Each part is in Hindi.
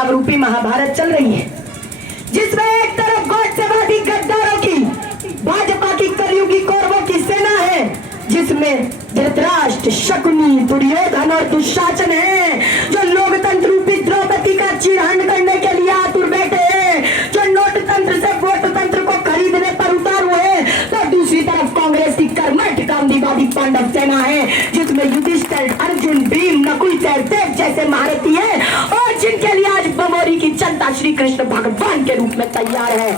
रूपी महाभारत चल रही है, जिसमें एक तरफ गोडसेवादी गद्दारों की भाजपा की कलयुगी कौरवों की सेना है, जिसमें धृतराष्ट्र, शकुनी, दुर्योधन और दुशासन है, जो लोकतंत्र रूपी द्रौपदी का चिरहरण करने के लिए आतुर बैठे हैं, जो नोट तंत्र से वोट तंत्र को खरीदने पर उतार हुए। तो दूसरी तरफ कांग्रेस की कर्मठ गांधीवादी पांडव सेना है, जिसमें युधिष्ठिर, अर्जुन, भीम, नकुल, सहदेव जैसे महारथी है और जिनके लिए आज बमोरी की जनता श्री कृष्ण भगवान के रूप में तैयार है।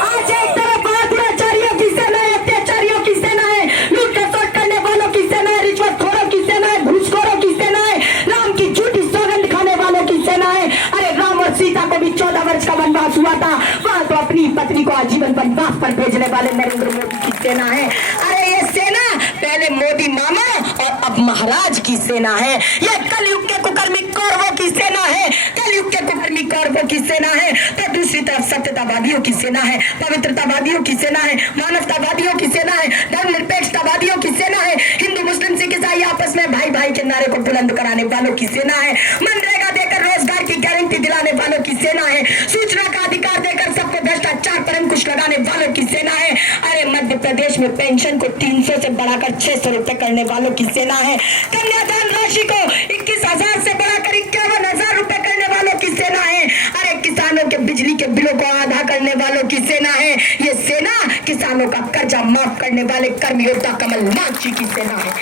आज एक तरफ बहादुराचार्यों की सेना है, अत्याचारियों की सेना है, लूट खसोट करने वालों की सेना है, रिश्वतखोरों की सेना है, घूसखोरों की सेना है, राम की झूठी सौगंध खाने वालों की सेना है। अरे राम और सीता को भी 14 वर्ष का वनवास हुआ था, वहां तो अपनी पत्नी को आजीवन वनवास पर भेजने वाले नरेंद्र मोदी की सेना है। अरे ये सेना पहले मोदी मामा और अब महाराज की सेना है। ये कलयुग के कुकर्मी कौरवों की सेना है, कलयुग के कुकर्मी कौरवों की सेना है। तो दूसरी तरफ सत्यतावादियों की सेना है, पवित्रतावादियों की सेना है, मानवतावादियों की सेना है, धर्मनिरपेक्षतावादियों की सेना है, हिंदू मुस्लिम सिख ईसाई आपस में भाई भाई के नारे को बुलंद कराने वालों की सेना है, मनरेगा देकर रोजगार की गारंटी दिलाने वालों की सेना है, सूचना का अधिकार देकर सबको भ्रष्टाचार पर अंकुश लगाने वालों की सेना है। अरे मध्य प्रदेश में पेंशन को 300 से बढ़ाकर 600 रुपए करने वालों की सेना है, कन्यादान राशि को 21,000 से बढ़ाकर 51,000 रुपए करने वालों की सेना है। अरे किसानों के बिजली के बिलों को आधा करने वालों की सेना है। ये सेना किसानों का कर्जा माफ करने वाले कर्मयोद्धा कमलनाथ जी की सेना है।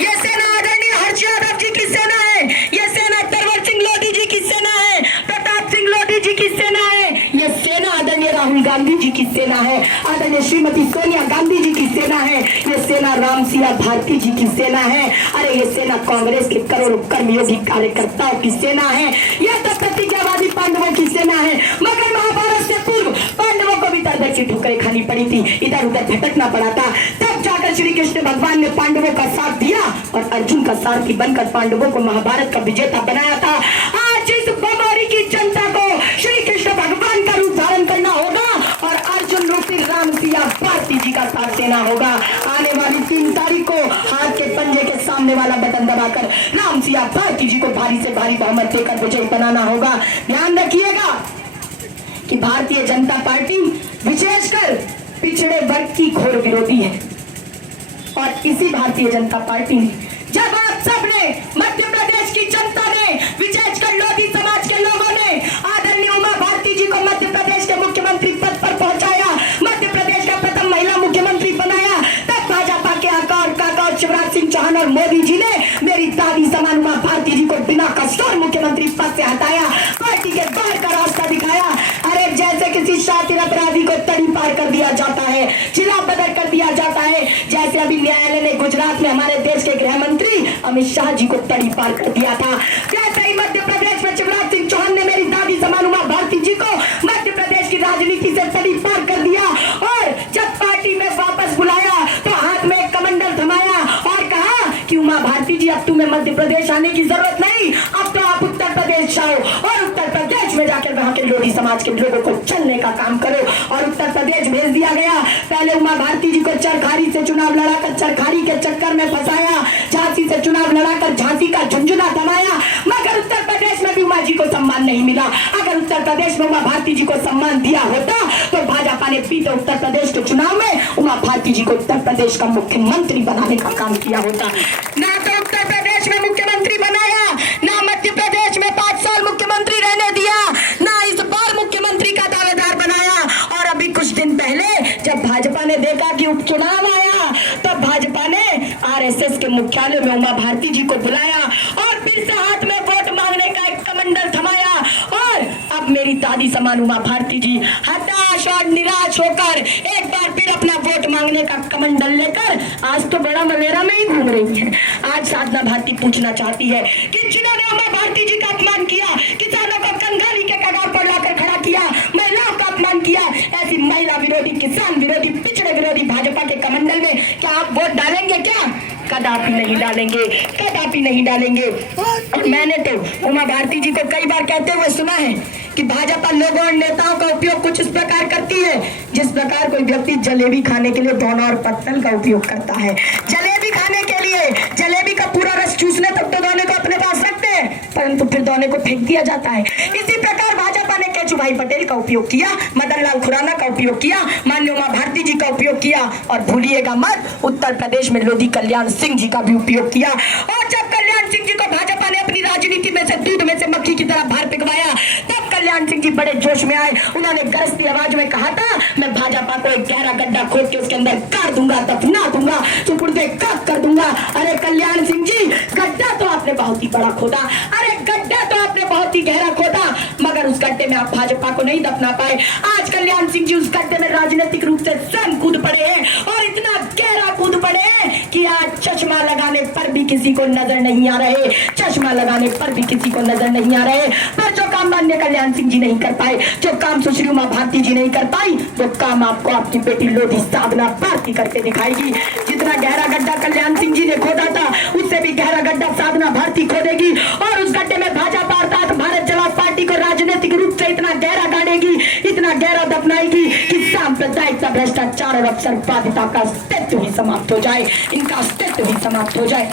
ये सेना आदरणीय हर्ष यादव जी की सेना है। ये सेना तरवर सिंह लोधी जी की सेना है, प्रताप सिंह लोधी जी की सेना है। ये सेना आदरणीय राहुल गांधी जी की सेना है, आदरणीय श्रीमती सोनिया गांधी जी की सेना है। ये सेना राम सिया भारती जी की सेना है। अरे ये सेना कांग्रेस के करोड़ों कर्मयोगी कार्यकर्ताओं की सेना है। यह तो प्रतिज्ञावादी पांडवों की सेना है, मगर महाभारत से पूर्व पांडवों को भी दर की ठोकरें खानी पड़ी थी, इधर उधर भटकना पड़ा था। तब जाकर श्री कृष्ण भगवान ने पांडवों का साथ दिया और अर्जुन का सारथी बनकर पांडवों को महाभारत का विजेता बनाया था। आज इस बमोरी की जनता को श्री कृष्ण भगवान का रूप धारण करना होगा और अर्जुन रूपी राम सिया भारती जी का साथ देना होगा। आने वाली 3 तारीख को हाथ के पंजे के सामने वाला बटन दबाकर राम सिया भारती जी को भारी से भारी बहुमत देकर विजयी बनाना होगा। ध्यान रखिएगा कि भारतीय जनता पार्टी विशेषकर पिछड़े वर्ग की घोर विरोधी है और इसी भारतीय जनता पार्टी ने जब आप सबने मध्य प्रदेश की जनता ने विशेषकर लोधी समाज के लोगों ने आदरणीय उमा भारती जी को मध्य प्रदेश के मुख्यमंत्री पद पर पहुंचाया, मध्य प्रदेश का प्रथम महिला मुख्यमंत्री बनाया, तब भाजपा के आकार काका शिवराज सिंह चौहान और मोदी जी ने मेरी दादी समान उमा भारती जी को बिना कसूर मुख्यमंत्री पद से हटाया, पार्टी के बाहर का रास्ता दिखाया। अरे जैसे किसी शातिर अपराधी को तड़ी पार कर दिया जाता है, जिला बदल कर दिया जाता है, जैसे अभी न्यायालय ने गुजरात में हमारे देश के गृह मंत्री अमित शाह जी को तड़ी पार कर दिया था, वैसे ही मध्य प्रदेश में शिवराज सिंह चौहान ने मेरी दादी समान उमा भारती जी को मध्य प्रदेश की राजनीति से तड़ी पार कर दिया। और जब पार्टी में वापस बुलाया तो हाथ में एक कमंडल थमाया और कहा कि उमा भारती जी अब तुम्हें मध्य प्रदेश आने की जरूरत नहीं, अब तो आप उत्तर प्रदेश जाओ और उत्तर प्रदेश में जाकर वहां के लोधी समाज के लोगों को चलने का काम करो। और उत्तर प्रदेश भेज दिया गया। पहले उमा भारती जी को चरखारी से चुनाव लड़ाकर चरखारी के चक्कर में फंसाया, झांसी से चुनाव लड़ाकर झांसी का झुंझुना थमाया, मगर उत्तर प्रदेश में भी उमा जी को सम्मान नहीं मिला। अगर उत्तर प्रदेश में उमा भारती जी को सम्मान दिया होता तो भाजपा ने बीते उत्तर प्रदेश के चुनाव में उमा भारती जी को उत्तर प्रदेश का मुख्यमंत्री बनाने का काम किया होता। ना तो उत्तर प्रदेश में मुख्यमंत्री बनाया, ना मध्य प्रदेश में 5 साल मुख्यमंत्री रहने दिया, ना इस बार मुख्यमंत्री का दावेदार बनाया। और अभी कुछ दिन पहले जब भाजपा ने देखा कि उपचुनाव आया, तब भाजपा ने आरएसएस के मुख्यालय में उमा भारती जी को बुलाया और फिर से हाथ में वोट मांगने का एक कमंडल थमाया। और अब मेरी दादी समान उमा भारती जी हताश और निराश होकर एक बार फिर अपना वोट मांगने का कमंडल लेकर आज तो बड़ा मलेरा में ही घूम रही है। आज साधना भारती पूछना चाहती है कि जिन्होंने उमा भारती जी का अपमान किया, किसानों को कंगाली के कगार पर लाकर खड़ा किया, महिलाओं का अपमान किया, ऐसी महिला विरोधी, किसान विरोधी, पिछड़े विरोधी भाजपा के कमंडल में क्या आप वोट डालेंगे? क्या कदापि नहीं डालेंगे, कदापि नहीं डालेंगे। और मैंने तो उमा भारती जी को कई बार कहते हुए सुना है कि भाजपा लोगों और नेताओं का उपयोग कुछ इस प्रकार करती है जिस प्रकार कोई व्यक्ति जलेबी खाने के लिए दोना और पत्तल का उपयोग करता है। जलेबी खाने के लिए जलेबी का पूरा रस चूसने तक तो दोनों को अपने पास रखते हैं, परंतु फिर दोनों को फेंक दिया जाता है। इसी प्रकार भाजपा ने केशुभाई पटेल का उपयोग किया, मदन लाल खुराना का उपयोग किया, माननीय उमा भारती जी का उपयोग किया, और भूलिएगा मत उत्तर प्रदेश में लोधी कल्याण सिंह जी का भी उपयोग किया। और जब कल्याण सिंह जी को भाजपा ने अपनी राजनीति में से दूध में से मक्खी की तरह बाहर पिघवाया, तब कल्याण सिंह जी बड़े जोश में आए। उन्होंने गरजती आवाज में कहा था, मैं भाजपा को एक गहरा गड्ढा खोद के उसके अंदर काट दूंगा, दफना दूंगा, चुपुड़ते काट कर दूंगा। अरे कल्याण सिंह जी, गड्ढा तो आपने बहुत ही बड़ा खोदा, अरे गड्ढा तो आपने बहुत ही गहरा खोदा, मगर उस गड्ढे में आप भाजपा को नहीं दफना पाए। आज कल्याण सिंह जी उस गड्ढे में राजनीतिक रूप से स्वयं कूद पड़े हैं, और इतना गहरा कूद पड़े हैं कि आज चश्मा लगाने पर भी किसी को नजर नहीं आ रहे, चश्मा लगाने पर भी किसी को नजर नहीं आ रहे। पर जो काम माननीय कल्याण सिंह जी नहीं कर पाए, जो काम सुश्री उमा भारती जी नहीं कर पाई, वो काम आपको आपकी बेटी लोधी साधना भारती करके दिखाएगी। जितना गहरा गड्ढा कल्याण सिंह जी ने खोदा था, उससे भी गहरा गड्ढा साधना भारती खोदेगी, और उस गड्ढे में भाजपा अर्थात भारत जनता पार्टी को राजनीतिक रूप से इतना गहरा गाड़ेगी, इतना गहरा दफनाएगी कि सांप्रदायिकता, भ्रष्टाचार और अवसरवादिता का अस्तित्व ही समाप्त हो जाए, इनका अस्तित्व ही समाप्त हो जाए।